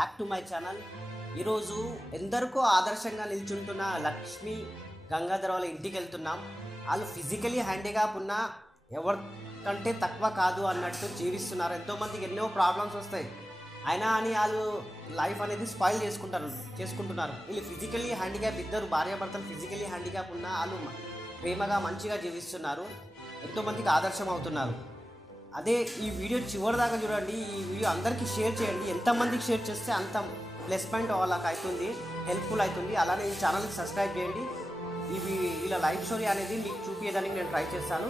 Back to my channel ఈరోజు ఎందరికో ఆదర్శంగా నిల్చుంటున్న లక్ష్మి గంగాధర్ వాళ్ళ ఇంటికి వెళ్తున్నాం. వాళ్ళు ఫిజికలీ హ్యాండిక్యాప్ ఉన్న ఎవరికంటే తక్కువ కాదు అన్నట్టు జీవిస్తున్నారు. ఎంతోమందికి ఎన్నో ప్రాబ్లమ్స్ వస్తాయి. అయినా అని వాళ్ళు లైఫ్ అనేది స్పాయిల్ చేసుకుంటారు చేసుకుంటున్నారు. వీళ్ళు ఫిజికలీ హ్యాండిక్యాప్ ఇద్దరు భార్యాభర్తలు ఫిజికలీ హ్యాండిక్యాప్ ఉన్న వాళ్ళు ప్రేమగా మంచిగా జీవిస్తున్నారు. ఎంతోమందికి ఆదర్శం అవుతున్నారు. అదే ఈ వీడియో చివరి దాకా చూడండి ఈ వీడియో అందరికీ షేర్ చేయండి. ఎంతమందికి షేర్ చేస్తే అంత ప్లస్ పాయింట్ వాళ్ళకి అవుతుంది హెల్ప్ఫుల్ అవుతుంది అలానే ఈ ఛానల్కి సబ్స్క్రైబ్ చేయండి. ఇవి ఇలా లైఫ్ స్టోరీ అనేది మీకు చూపించడానికి నేను ట్రై చేస్తాను.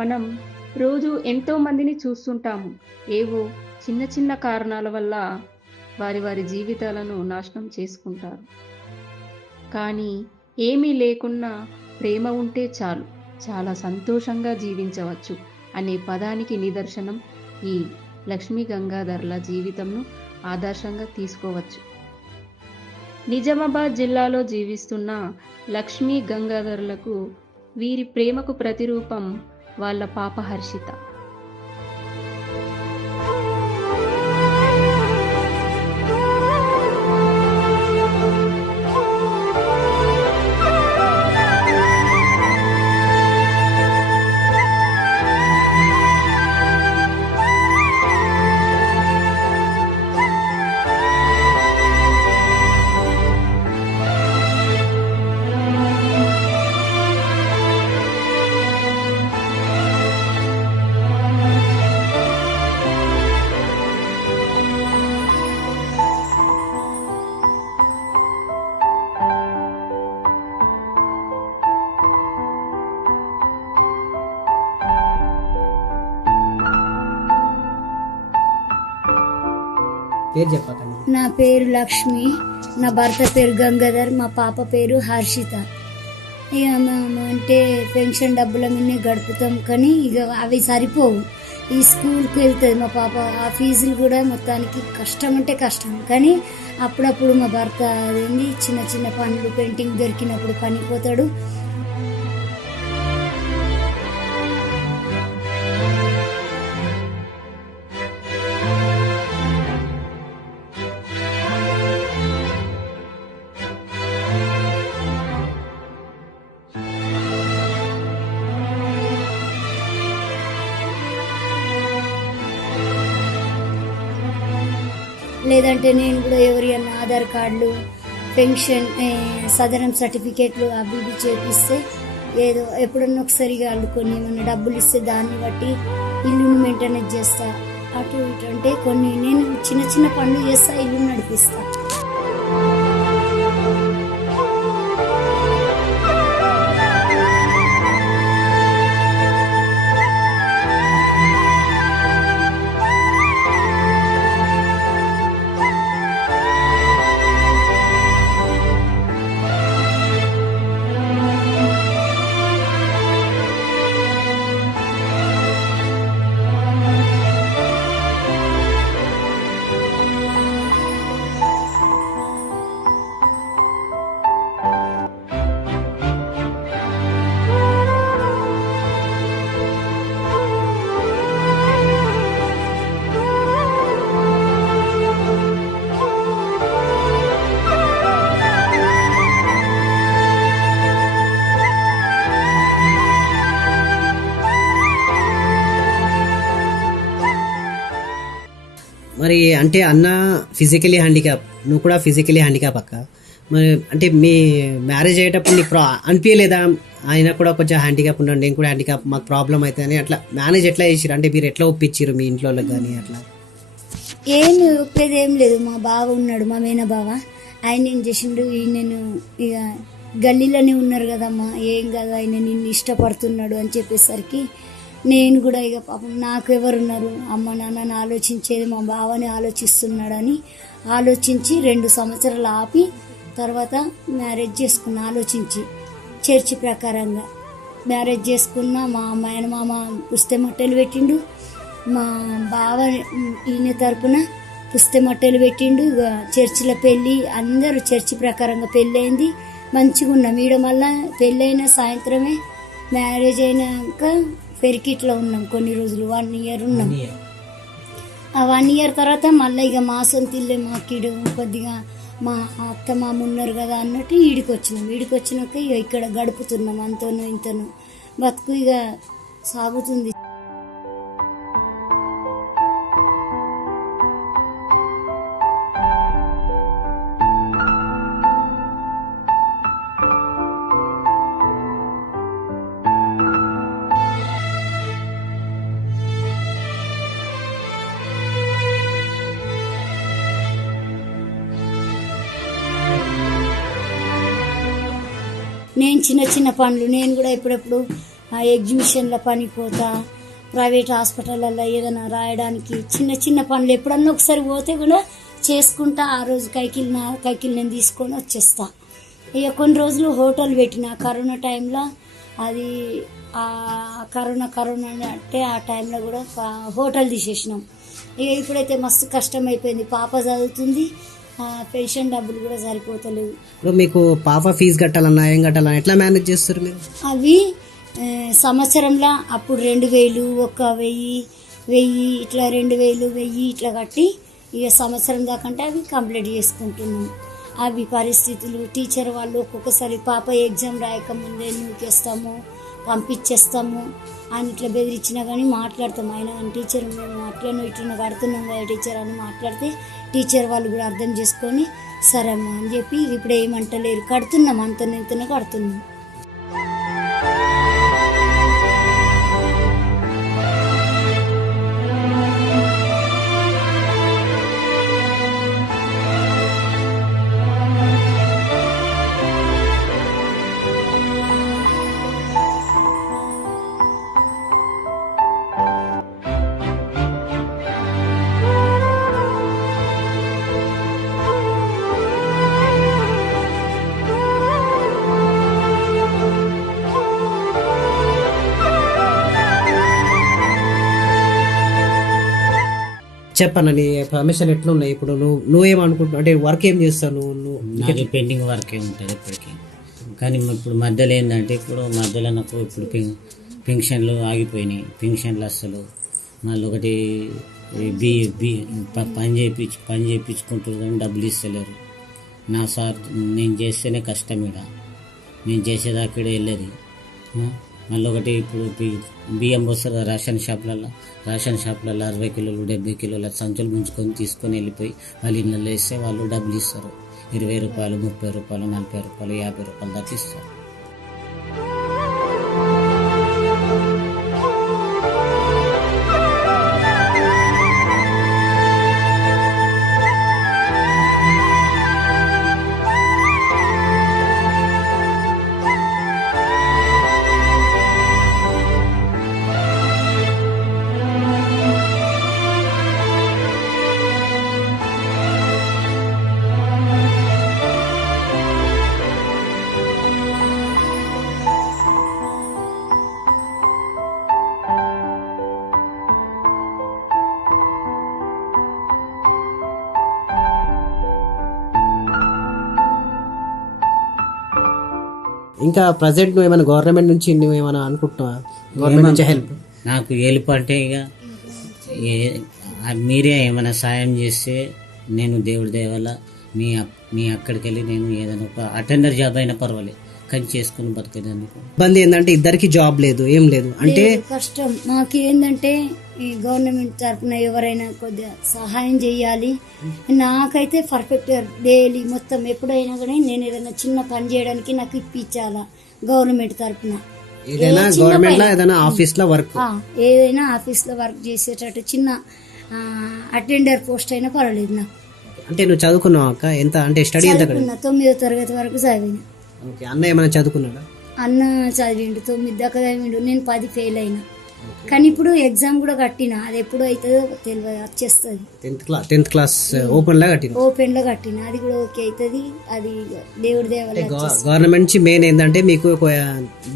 మనం రోజు ఎంతో మందిని చూస్తుంటాము. ఏవో చిన్న చిన్న కారణాల వల్ల వారి వారి జీవితాలను నాశనం చేసుకుంటారు. కానీ ఏమీ లేకున్నా ప్రేమ ఉంటే చాలు. చాలా సంతోషంగా జీవించవచ్చు అనే పదానికి నిదర్శనం ఈ లక్ష్మీ గంగాధర్ల జీవితంను ఆదర్శంగా తీసుకోవచ్చు. నిజామాబాద్ జిల్లాలో జీవిస్తున్న లక్ష్మీ గంగాధర్లకు వీరి ప్రేమకు ప్రతిరూపం వాళ్ళ పాప హర్షిత. పేరు చెప్పకండి. నా పేరు లక్ష్మి నా భర్త పేరు గంగాధర్ మా పాప పేరు హర్షిత. ఇక మేము అంటే పెన్షన్ డబ్బుల మీదనే గడుపుతాం కానీ ఇక అవి సరిపోవు. ఈ స్కూల్కి వెళ్తుంది మా పాప ఆ ఫీజులు కూడా మొత్తానికి కష్టం అంటే కష్టం. కానీ అప్పుడప్పుడు మా భర్త అదేంది చిన్న చిన్న పనులు పెయింటింగ్ దొరికినప్పుడు పనికి పోతాడు. లేదంటే నేను కూడా ఎవరి అన్న ఆధార్ కార్డులు పెన్షన్ సదరం సర్టిఫికేట్లు అవి ఇవి చేపిస్తే ఏదో ఎప్పుడన్నా ఒకసారిగా వాళ్ళు కొన్ని ఏమన్నా డబ్బులు ఇస్తే దాన్ని బట్టి ఇల్లును మెయింటెనెన్స్ చేస్తా. అటు ఇటు అంటే కొన్ని నేను చిన్న చిన్న పనులు చేస్తా ఇల్లు నడిపిస్తాను మరి అంటే అన్న ఫిజికలీ హ్యాండిక్యాప్ నువ్వు కూడా ఫిజికలీ హ్యాండిక్యాప్ అక్క. మరి అంటే మీ మ్యారేజ్ అయ్యేటప్పుడు నీకు ప్రా అనిపించలేదా ఆయన కూడా కొంచెం హ్యాండిక్యాప్ ఉన్నాడు నేను కూడా హ్యాండిక్యాప్ మాకు ప్రాబ్లం అయితే అని అట్లా మేనేజ్ ఎట్లా చేసిరు అంటే మీరు ఎట్లా ఒప్పించారు మీ ఇంట్లో కానీ అట్లా? ఏం ఒప్పేది ఏం లేదు. మా బావ ఉన్నాడు మా మేన బావ ఆయన ఏం చేసిండు? నేను ఇక గల్లీలోనే ఉన్నారు కదమ్మా. ఏం కాదు ఆయన నిన్ను ఇష్టపడుతున్నాడు అని చెప్పేసరికి నేను కూడా ఇక పాపం నాకు ఎవరున్నారు? అమ్మ నాన్నని ఆలోచించేది మా బావని ఆలోచిస్తున్నాడని ఆలోచించి రెండు సంవత్సరాలు ఆపి తర్వాత మ్యారేజ్ చేసుకున్న ఆలోచించి చర్చి ప్రకారంగా మ్యారేజ్ చేసుకున్న మా ఆయన మామ పుస్తెమట్టెలు పెట్టిండు. మా బావ ఈయన తరపున పుస్తెమట్టెలు పెట్టిండు. చర్చిలో పెళ్ళి అందరూ చర్చి ప్రకారంగా పెళ్ళి అయింది మంచిగా ఉన్నాం ఈడ మళ్ళా పెళ్ళైన సాయంత్రమే మ్యారేజ్ అయినాక పెరికిట్లో ఉన్నాం కొన్ని రోజులు వన్ ఇయర్ ఉన్నాం. ఆ వన్ ఇయర్ తర్వాత మళ్ళీ ఇక మా సొంత ఇల్లే మాకిడు కొద్దిగా మా అత్త మామ ఉన్నారు కదా అన్నట్టు ఈడికి వచ్చినాం. ఈడికి వచ్చినాక ఇక ఇక్కడ గడుపుతున్నాం అంతను ఇంతను బతుకు ఇక సాగుతుంది. చిన్న చిన్న పనులు. నేను కూడా ఎప్పుడెప్పుడు ఎగ్జిబిషన్ల పనికి పోతా ప్రైవేట్ హాస్పిటల్లో ఏదైనా రాయడానికి చిన్న చిన్న పనులు ఎప్పుడన్నా ఒకసారి పోతే కూడా చేసుకుంటా. ఆ రోజు కైకిల్ నా కైకిల్ నేను తీసుకొని వచ్చేస్తా. ఇక కొన్ని రోజులు హోటల్ పెట్టిన. కరోనా టైంలో అది ఆ కరోనా కరోనా అంటే ఆ టైంలో కూడా హోటల్ తీసేసినాం. ఇక ఇప్పుడైతే మస్తు కష్టం అయిపోయింది పాప చదువుతుంది. పెన్షన్ డబ్బులు కూడా సరిపోతలేవు. ఇప్పుడు మీకు పాప ఫీజు కట్టాలన్నా ఏం కట్టాలన్నా ఎట్లా మేనేజ్ చేస్తారు మీరు? అవి సంవత్సరంలో అప్పుడు రెండు వేలు ఒక వెయ్యి వెయ్యి ఇట్లా రెండు వేలు వెయ్యి ఇట్లా కట్టి ఇక సంవత్సరం దాకంటే అవి కంప్లీట్ చేసుకుంటున్నాం. అవి పరిస్థితులు టీచర్ వాళ్ళు ఒక్కొక్కసారి పాప ఎగ్జామ్ రాయకముందే నూకేస్తాము. పంపించేస్తాము. అని ఇట్లా బెదిరించినా కానీ మాట్లాడతాం. ఆయన కానీ టీచర్ మేము అట్లనో ఇట్లనో కడుతున్నాం కదా టీచర్ అని మాట్లాడితే టీచర్ వాళ్ళు కూడా అర్థం చేసుకొని సరేమ్మా అని చెప్పి ఇప్పుడు ఏమంటలేరు. కడుతున్నాం అంత ఇంతనే కడుతున్నాం. చెప్పన్న నీ పర్మిషన్ ఎట్లున్నాయి? ఇప్పుడు నువ్వు నువ్వేమనుకుంటున్నావు? అంటే వర్క్ ఏం చేస్తావు నువ్వు? నువ్వు పెండింగ్ వర్కే ఉంటుంది ఇప్పటికీ. కానీ ఇప్పుడు మధ్యలో ఏంటంటే ఇప్పుడు మధ్యలో నాకు ఇప్పుడు పెన్ పెన్షన్లు ఆగిపోయినాయి. పెన్షన్లు అస్సలు. మళ్ళీ ఒకటి బి బి పని చేయించి పని చేయించుకుంటారు కానీ డబ్బులు ఇస్తలేరు. నా సార్ నేను చేస్తేనే కష్టం ఇక్కడ నేను చేసేదాకా వెళ్ళేది? మళ్ళీ ఒకటి ఇప్పుడు బియ్యం వస్తుంది రేషన్ షాప్లలో రేషన్ షాప్లలో అరవై కిలోలు డెబ్బై కిలోల సంచులు ముంచుకొని తీసుకొని వెళ్ళిపోయి వాళ్ళ ఇళ్ళలో వేస్తే వాళ్ళు డబ్బులు ఇస్తారు. ఇరవై రూపాయలు ముప్పై రూపాయలు నలభై రూపాయలు యాభై రూపాయలు దాకా ఇస్తారు. ఇంకా ప్రజెంట్ నువ్వు ఏమైనా గవర్నమెంట్ నుంచి నువ్వు ఏమైనా అనుకుంటున్నావా? గవర్నమెంట్ నుంచి హెల్ప్ నాకు హెల్ప్ అంటే ఇక మీరే ఏమైనా సాయం చేస్తే నేను దేవుడి దేవల్ల మీ మీ అక్కడికి వెళ్ళి నేను ఏదైనా ఒక అటెండర్ జాబ్ అయినా పర్వాలేదు కానీ చేసుకుని బతికేదానికి ఇబ్బంది ఏంటంటే ఇద్దరికి జాబ్ లేదు ఏం లేదు. అంటే కష్టం. మాకు ఏంటంటే ఈ గవర్నమెంట్ తరఫున ఎవరైనా కొద్దిగా సహాయం చేయాలి. నాకైతే పర్ఫెక్ట్ డైలీ మొత్తం ఎప్పుడైనా కానీ నేను ఏదైనా చిన్న పని చేయడానికి నాకు ఇప్పించాలా గవర్నమెంట్ తరఫున ఏదైనా లో ఆఫీస్లో వర్క్. ఏదైనా వర్క్ చేసేటట్టు చిన్న అటెండర్ పోస్ట్ అయినా పర్వాలేదు నాకు. అంటే నువ్వు చదువుకున్నావు అక్క? ఎంత? అంటే స్టడీ ఎంత తొమ్మిదో తరగతి వరకు చదివిన. ఓకే అన్న ఏమైనా చదువుకున్నాడా? అన్న చదివిండు తొమ్మిది దాకా చదివిండు నేను పది ఫెయిల్ అయినా. కానీ ఇప్పుడు ఎగ్జామ్ కూడా కట్టిన అది ఎప్పుడు అవుతుందో తెలియదు వచ్చేస్తుంది. Tenth class tenth class open లా కట్టిన? ఓపెన్లో కట్టిన అది కూడా ఓకే అవుతుంది అది దేవుడి వచ్చేస్తుంది. గవర్నమెంట్ నుంచి మెయిన్ ఏంటంటే మీకు ఒక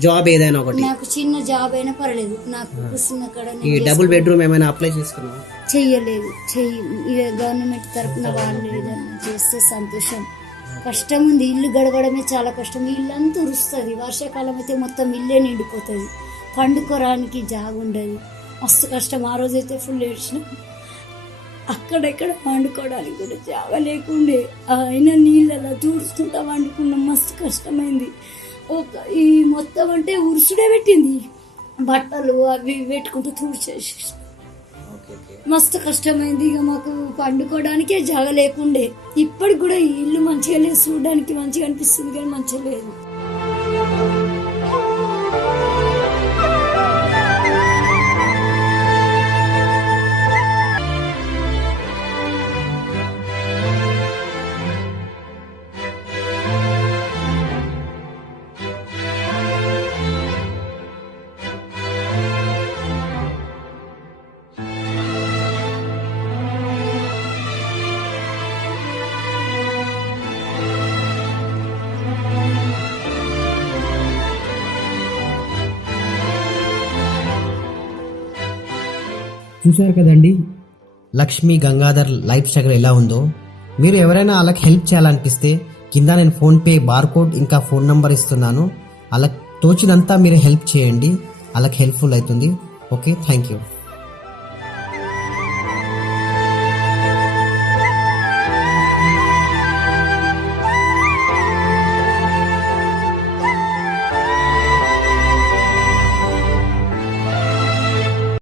జాబ్ ఏదైనా ఒకటి. నాకు చిన్న జాబ్ అయినా పర్లేదు. నాకు కూర్చున్న కాడ ఈ డబుల్ బెడ్రూమ్ ఏమైనా అప్లై చేసుకున్నావా? చెయ్యలేదు. చెయ్యి ఇక గవర్నమెంట్ తరఫున వాళ్ళు ఏదైనా చేస్తే సంతోషం. కష్టం ఉంది ఇల్లు గడవడమే చాలా కష్టం. ఇల్లు అంతా ఉరుస్తుంది. వర్షాకాలం అయితే మొత్తం ఇల్లే నిండిపోతుంది. పండుకోవడానికి జాగ ఉండదు మస్తు కష్టం. ఆ రోజైతే ఫుల్ ఏడ్చిన. అక్కడెక్కడ వండుకోవడానికి కూడా జాగా లేకుండే. ఆయన నీళ్ళలో తూడుచుకుంటా వండుకున్నాం మస్తు కష్టమైంది. ఒక ఈ మొత్తం అంటే ఉరుసుడే పెట్టింది. బట్టలు అవి పెట్టుకుంటూ తూడ్చేసి మస్తు కష్టమైంది. ఇక మాకు పండుకోవడానికే జాగ లేకుండే. ఇప్పటికి కూడా ఈ ఇల్లు మంచిగా లేదు. చూడడానికి మంచిగా అనిపిస్తుంది కానీ మంచిగా లేదు. చూశారు కదండి? లక్ష్మి గంగాధర్ లైఫ్ స్ట్రగల్ ఎలా ఉందో. మీరు ఎవరైనా వాళ్ళకి హెల్ప్ చేయాలనిపిస్తే కింద నేను ఫోన్పే బార్కోడ్ ఇంకా ఫోన్ నంబర్ ఇస్తున్నాను. వాళ్ళకి తోచినంతా మీరు హెల్ప్ చేయండి. వాళ్ళకి హెల్ప్ఫుల్ అవుతుంది. Okay thank you.